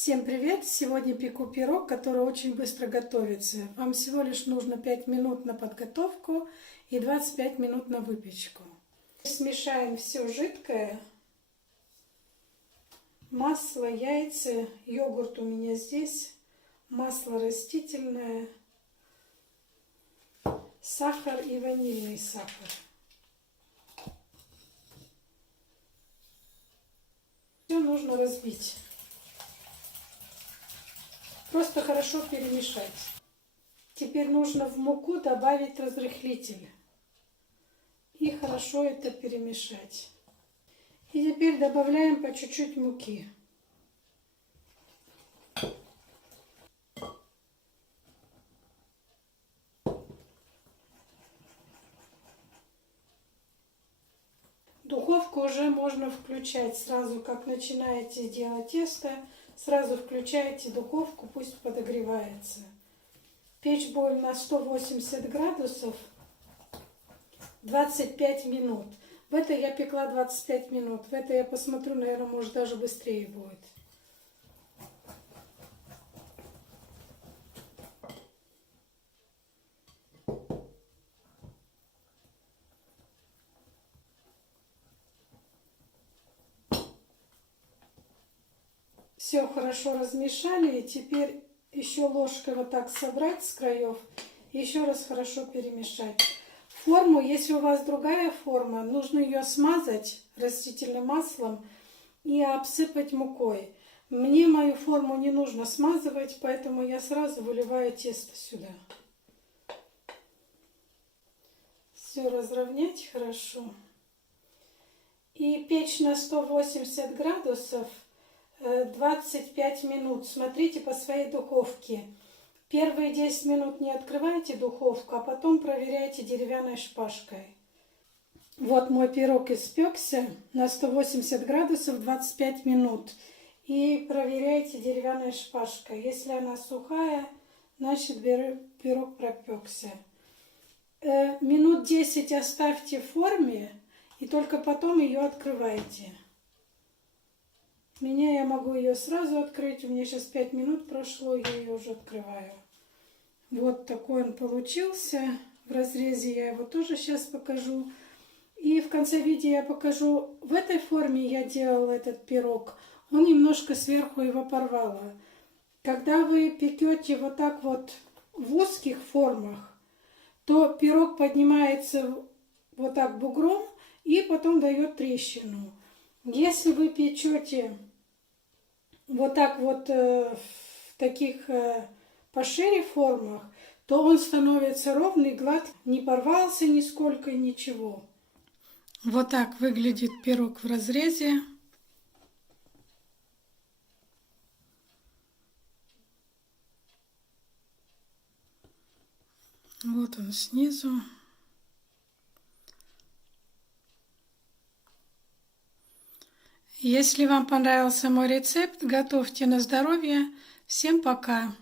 Всем привет! Сегодня пеку пирог, который очень быстро готовится. Вам всего лишь нужно 5 минут на подготовку и 25 минут на выпечку. Смешаем все жидкое. Масло, яйца, йогурт у меня здесь, масло растительное, сахар и ванильный сахар. Все нужно разбить. Просто хорошо перемешать. Теперь нужно в муку добавить разрыхлитель. И хорошо это перемешать. И теперь добавляем по чуть-чуть муки. Духовку уже можно включать сразу, как начинаете делать тесто. Сразу включаете духовку, пусть подогревается. Печь будем на 180 градусов 25 минут. В это я пекла 25 минут. В это я посмотрю, наверное, может даже быстрее будет. Все хорошо размешали. И теперь еще ложкой вот так собрать с краев. И еще раз хорошо перемешать. Форму, если у вас другая форма, нужно ее смазать растительным маслом и обсыпать мукой. Мне мою форму не нужно смазывать, поэтому я сразу выливаю тесто сюда. Все разровнять хорошо. И печь на 180 градусов 25 минут. Смотрите по своей духовке. Первые 10 минут не открывайте духовку, а потом проверяйте деревянной шпажкой. Вот мой пирог испекся на 180 градусов 25 минут. И проверяйте деревянной шпажкой. Если она сухая, значит пирог пропекся. Минут 10 оставьте в форме и только потом ее открывайте. Я могу ее сразу открыть. У меня сейчас 5 минут прошло, я ее уже открываю. Вот такой он получился. В разрезе я его тоже сейчас покажу. И в конце видео я покажу. В этой форме я делала этот пирог. Он немножко сверху его порвало. Когда вы пекете вот так вот в узких формах, то пирог поднимается вот так бугром и потом дает трещину. Если вы печете вот так вот в таких пошире формах, то он становится ровный, гладкий, не порвался нисколько, ничего. Вот так выглядит пирог в разрезе. Вот он снизу. Если вам понравился мой рецепт, готовьте на здоровье. Всем пока!